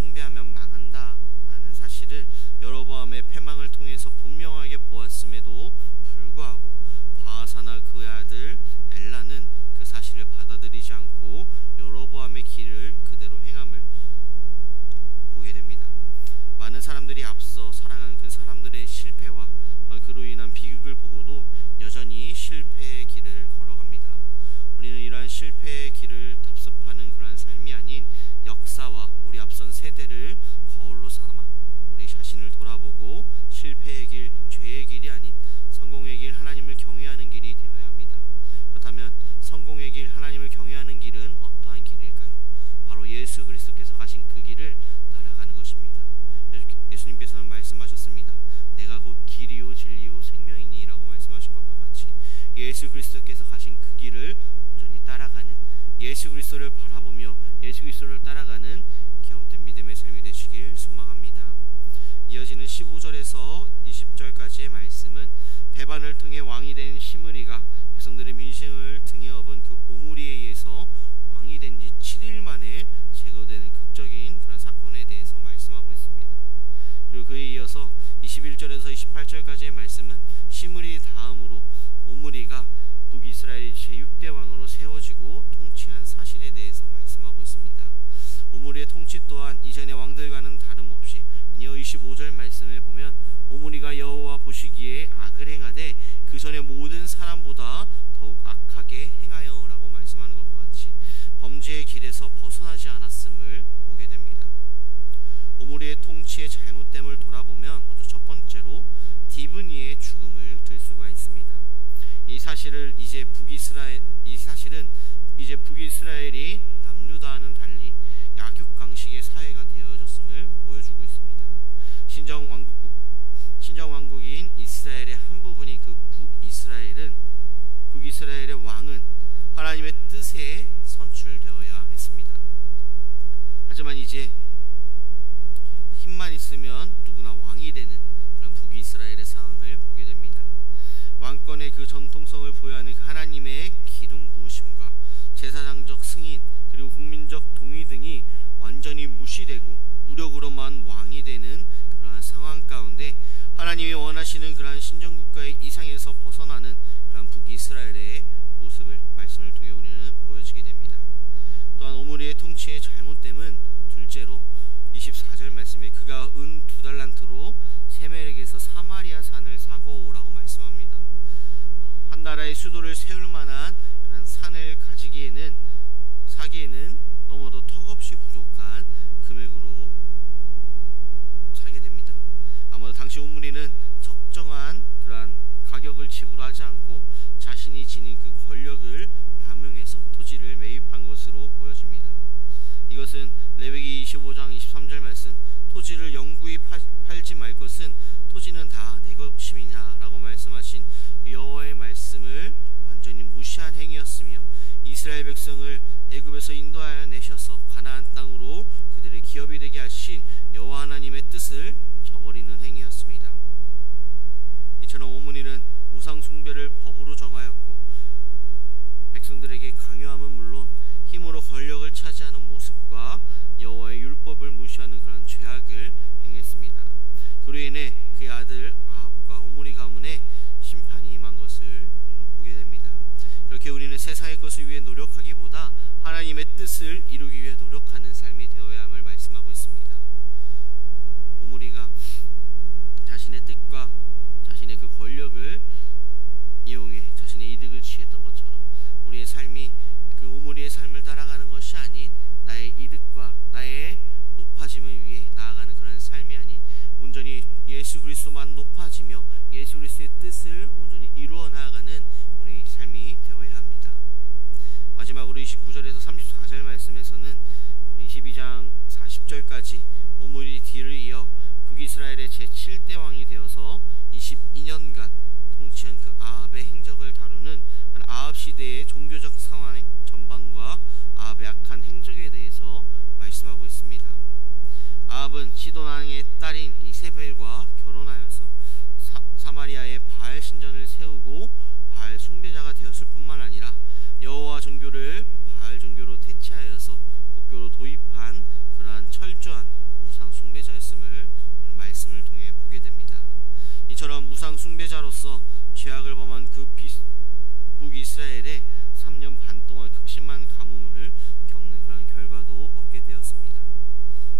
숭배하면 망한다 라는 사실을 여로보암의 패망을 통해서 분명하게 보았음에도 불구하고 바아사나 그의 아들 엘라는 그 사실을 받아들이지 않고 여로보암의 길을 그대로 행함을 보게 됩니다. 많은 사람들이 앞서 살아간 그 사람들의 실패와 그로 인한 비극을 보고도 여전히 실패의 길을 걸어갑니다. 우리는 이러한 실패의 길을 답습하는 그러한 삶이 아닌 역사와 우리 앞선 세대를 거울로 삼아 우리 자신을 돌아보고 실패의 길, 죄의 길이 아닌 성공의 길, 하나님을 경외하는 길이 되어야 합니다. 그렇다면 성공의 길, 하나님을 경외하는 길은 어떠한 길일까요? 바로 예수 그리스도께서 가신 그 길을 따라가는 것입니다. 예수님께서는 말씀하셨습니다. 내가 곧 길이요 진리요 생명이니 라고 말씀하신 것과 같이 예수 그리스도께서 가신 그 길을 온전히 따라가는, 예수 그리스도를 바라보며 예수 그리스도를 따라가는 갸웃된 믿음의 삶이 되시길 소망합니다. 이어지는 15절에서 20절까지의 말씀은 배반을 통해 왕이 된 시므리가 백성들의 민심을 등에 업은 그 오므리에 의해서 왕이 된 지 7일 만에 제거되는 극적인 그런 사건에 대해서 말씀하고 있습니다. 그리고 그에 이어서 21절에서 28절까지의 말씀은 시므리 다음으로 오므리가 북이스라엘 제6대 왕으로 세워지고 통치한 사실에 대해서 말씀하고 있습니다. 오므리의 통치 또한 이전의 왕들과는 다름없이 이어 25절 말씀에 보면 오므리가 여호와 보시기에 악을 행하되 그 전에 모든 사람보다 더욱 악하게 행하여 라고 말씀하는 것과 같이 범죄의 길에서 벗어나지 않았음을 보게 됩니다. 오므리의 통치의 잘못됨을 돌아보면 먼저 첫 번째로 디브니의 죽음을 들 수가 있습니다. 이 사실은 이제 북이스라엘이 남유다와는 달리 약육강식의 사회가 되어졌음을 보여주고 있습니다. 신정왕국인 이스라엘의 한 부분이 그 북이스라엘의 왕은 하나님의 뜻에 선출되어야 했습니다. 하지만 이제 힘만 있으면 누구나 왕이 되는 그런 북이스라엘의 상황을 보게 됩니다. 왕권의 그 전통성을 부여하는 그 하나님의 기름 부으심과 제사장적 승인 그리고 국민적 동의 등이 완전히 무시되고 무력으로만 왕이 되는 그러한 상황 가운데 하나님이 원하시는 그러한 신정국가의 이상에서 벗어나는 그러한 북이스라엘의 모습을 말씀을 통해 우리는 보여지게 됩니다. 또한 오므리의 통치의 잘못됨은 둘째로 24절 말씀에 그가 은 2달란트로 세멜에게서 사마리아 산을 사고라고 말씀합니다. 한 나라의 수도를 세울 만한 그런 산을 사기에는 너무도 턱없이 부족한 금액으로 사게 됩니다. 아무래도 당시 오므리는 적정한 그러한 가격을 지불하지 않고 자신이 지닌 그 권력을 남용해서 토지를 매입한 것으로 보여집니다. 이것은 레위기 25장 23절 말씀 토지를 영구히 팔지 말 것은 토지는 다 내 것임이냐 라고 말씀하신 그 여호와의 말씀을 완전히 무시한 행위였으며 이스라엘 백성을 애굽에서 인도하여 내셔서 가나안 땅으로 그들의 기업이 되게 하신 여호와 하나님의 뜻을 저버리는 행위였습니다. 이처럼 오므리는 우상 숭배를 법으로 정하였고 백성들에게 강요함은 물론 힘으로 권력을 차지하는 모습과 여호와의 율법을 무시하는 그런 죄악을 행했습니다. 그로 인해 그의 아들 아합과 오므리 가문에 심판이 임한 것을 우리는 보게 됩니다. 그렇게 우리는 세상의 것을 위해 노력하기보다 하나님의 뜻을 이루기 위해 노력하는 삶이 되어야 함을 말씀하고 있습니다. 오므리가 자신의 뜻과 자신의 그 권력을 이용해 자신의 이득을 취했던 것처럼 우리의 삶이 그 오므리의 삶을 따라가는 것이 아닌 나의 이득과 나의 높아짐을 위해 나아가는 그런 삶이 아닌 온전히 예수 그리스도만 높아지며 예수 그리스도의 뜻을 온전히 이루어 나아가는 우리 삶이 되어야 합니다. 마지막으로 29절에서 34절 말씀에서는 22장 40절까지 오므리 뒤를 이어 북이스라엘의 제7대 왕이 되어서 22년간 통치한 그 아합의 행적을 다루는 아합 시대의 종교적 상황의 전반과 아합의 악한 행적에 대해서 말씀하고 있습니다. 아합은 시돈 왕의 딸인 이세벨과 결혼하여서 사마리아에 바알 신전을 세우고 바알 숭배자가 되었을 뿐만 아니라 여호와 종교를 바알 종교로 대체하여서 국교로 도입한 그러한 철저한 우상 숭배자로서 죄악을 범한 그 북이스라엘에 3년 반 동안 극심한 가뭄을 겪는 그런 결과도 얻게 되었습니다.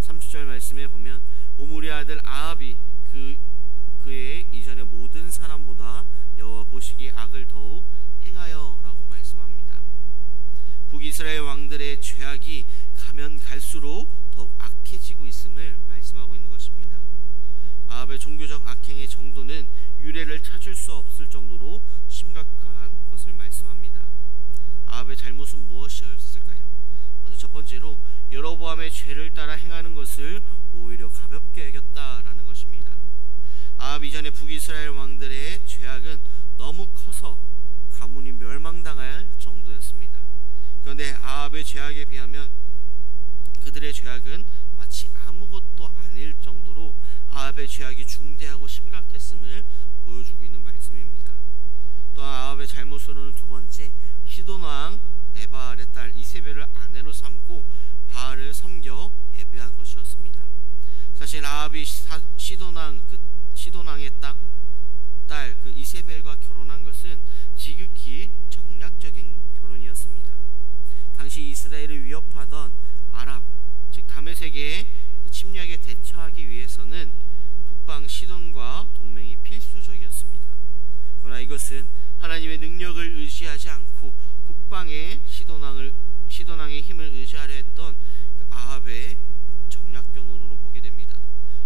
30절 말씀에 보면 오므리의 아들 아합이 그의 이전의 모든 사람보다 여호와 보시기에 악을 더욱 행하여라고 말씀합니다. 북이스라엘 왕들의 죄악이 가면 갈수록 더욱 악해지고 있음을 말씀하고 있는 것입니다. 아합의 종교적 악행의 정도는 유례를 찾을 수 없을 정도로 심각한 것을 말씀합니다. 아합의 잘못은 무엇이었을까요? 먼저 첫 번째로 여로보암의 죄를 따라 행하는 것을 오히려 가볍게 여겼다라는 것입니다. 아합 이전의 북이스라엘 왕들의 죄악은 너무 커서 가문이 멸망당할 정도였습니다. 그런데 아합의 죄악에 비하면 그들의 죄악은 마치 아무것도 아닐 정도로 아합의 죄악이 중대하고 심각했음을 보여주고 있는 말씀입니다. 또한 아합의 잘못으로는 두 번째, 시돈 왕 에바알의 딸 이세벨을 아내로 삼고 바알을 섬겨 예배한 것이었습니다. 사실 아합이 시돈 왕의 딸 그 이세벨과 결혼한 것은 지극히 정략적인 결혼이었습니다. 당시 이스라엘을 위협하던 아람, 즉 다메섹의 침략에 대처하기 위해서는 북방 시돈과 동맹이 필수적이었습니다. 그러나 이것은 하나님의 능력을 의지하지 않고 북방의 시돈왕의 힘을 의지하려 했던 그 아합의 정략 결혼으로 보게 됩니다.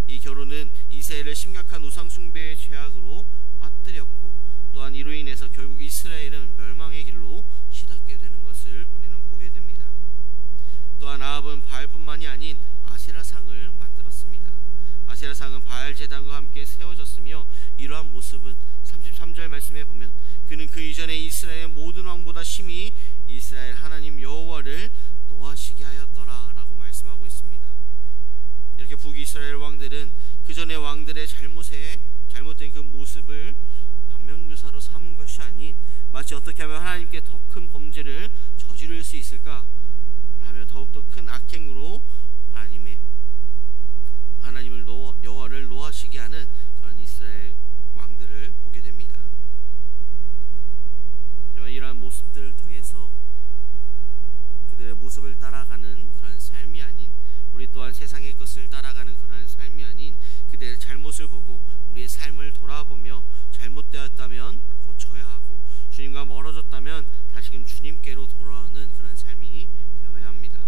이 결혼은 이스라엘을 심각한 우상 숭배의 죄악으로 빠뜨렸고, 또한 이로 인해서 결국 이스라엘은 멸망의 길로 치닫게 되는 것을 우리는 보게 됩니다. 또한 아합은 바알뿐만이 아닌 아세라상을 만들었습니다. 아세라상은 바알 제단과 함께 세워졌으며, 이러한 모습은 33절 말씀에 보면 그는 그 이전에 이스라엘 모든 왕보다 심히 이스라엘 하나님 여호와를 노하시게 하였더라 라고 말씀하고 있습니다. 이렇게 북이스라엘 왕들은 그 전에 왕들의 잘못된 그 모습을 반면교사로 삼은 것이 아닌, 마치 어떻게 하면 하나님께 더 큰 범죄를 저지를 수 있을까 하며 더욱더 큰 악행으로 하나님을 여호와를 노하시게 하는 그런 이스라엘 왕들을 보게 됩니다. 이러한 모습들을 통해서 그들의 모습을 따라가는 그런 삶이 아닌, 우리 또한 세상의 것을 따라가는 그런 삶이 아닌, 그들의 잘못을 보고 우리의 삶을 돌아보며 잘못되었다면 고쳐야 하고, 주님과 멀어졌다면 다시금 주님께로 돌아오는 그런 삶이 되어야 합니다.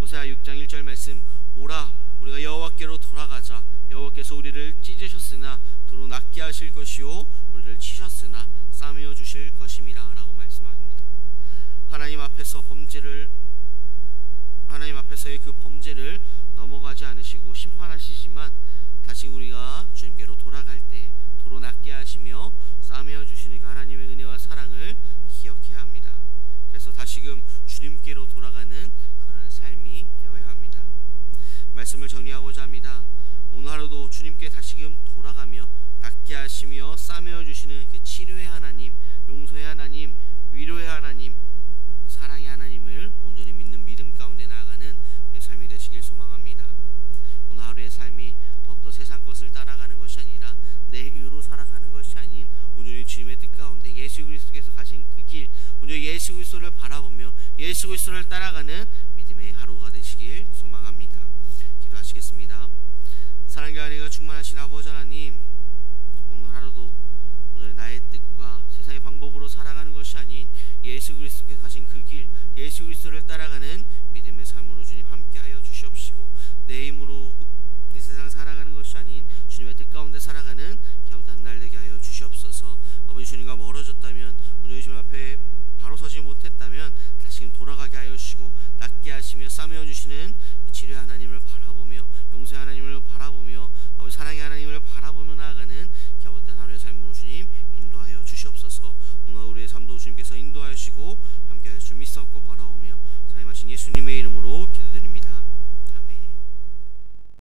호세아 6장 1절 말씀, 오라 우리가 여호와께로 돌아가자. 여호와께서 우리를 찢으셨으나 도로 낫게 하실 것이요 우리를 치셨으나 싸매어 주실 것임이라 라고 말씀합니다. 하나님 앞에서의 그 범죄를 넘어가지 않으시고 심판하시지만, 다시 우리가 주님께로 돌아갈 때 도로 낫게 하시며 싸매어 주시는 하나님의 은혜와 사랑을 기억해야 합니다. 그래서 다시금 주님께로 돌아가는 그런 삶이 되어야 합니다. 말씀을 정리하고자 합니다. 오늘 하루도 주님께 다시금 돌아가며 낫게 하시며 싸매어 주시는 그 치료의 하나님, 용서의 하나님, 위로의 하나님, 사랑의 하나님을 온전히 믿는 믿음 가운데 나아가는 삶이 되시길 소망합니다. 오늘 하루의 삶이 더욱더 세상 것을 따라가는 것이 아니라 내 의로 살아가는 것이 아닌, 온전히 주님의 뜻 가운데 예수 그리스도께서 가신 그 길, 온전히 예수 그리스도를 바라보며 예수 그리스도를 따라가는 믿음의 하루가 되시길 소망합니다. 기도하시겠습니다. 사랑과 은혜가 충만하신 아버지 하나님, 오늘 하루도 온전히 나의 뜻과 세상의 방법으로 살아가는 것이 아닌 예수 그리스도께서 가신 그 길, 예수 그리스도를 따라가는 믿음의 삶으로 주님 함께하여 주시옵시고, 내 힘으로 이 세상 살아가는 것이 아닌 주님의 뜻 가운데 살아가는 겨우다 한 날 되게 하여 주시옵소서. 아버지, 주님과 멀어졌다면, 온전히 주님 앞에 바로 서지 못했다면 다시금 돌아가게 하여 주시고, 낫게 하시며 싸매어 주시는 치료의 하나님을 바라보며, 용서의 하나님을 바라보며, 아버지 사랑의 하나님을 바라보며 나아가는 겨우다 하루의 삶으로 주님 인도하여 주시옵소서. 오늘 우리의 삶도 주님께서 인도하시고 함께하여 주 믿사옵고 바라오며 사랑하신 예수님의 이름으로 기도드립니다.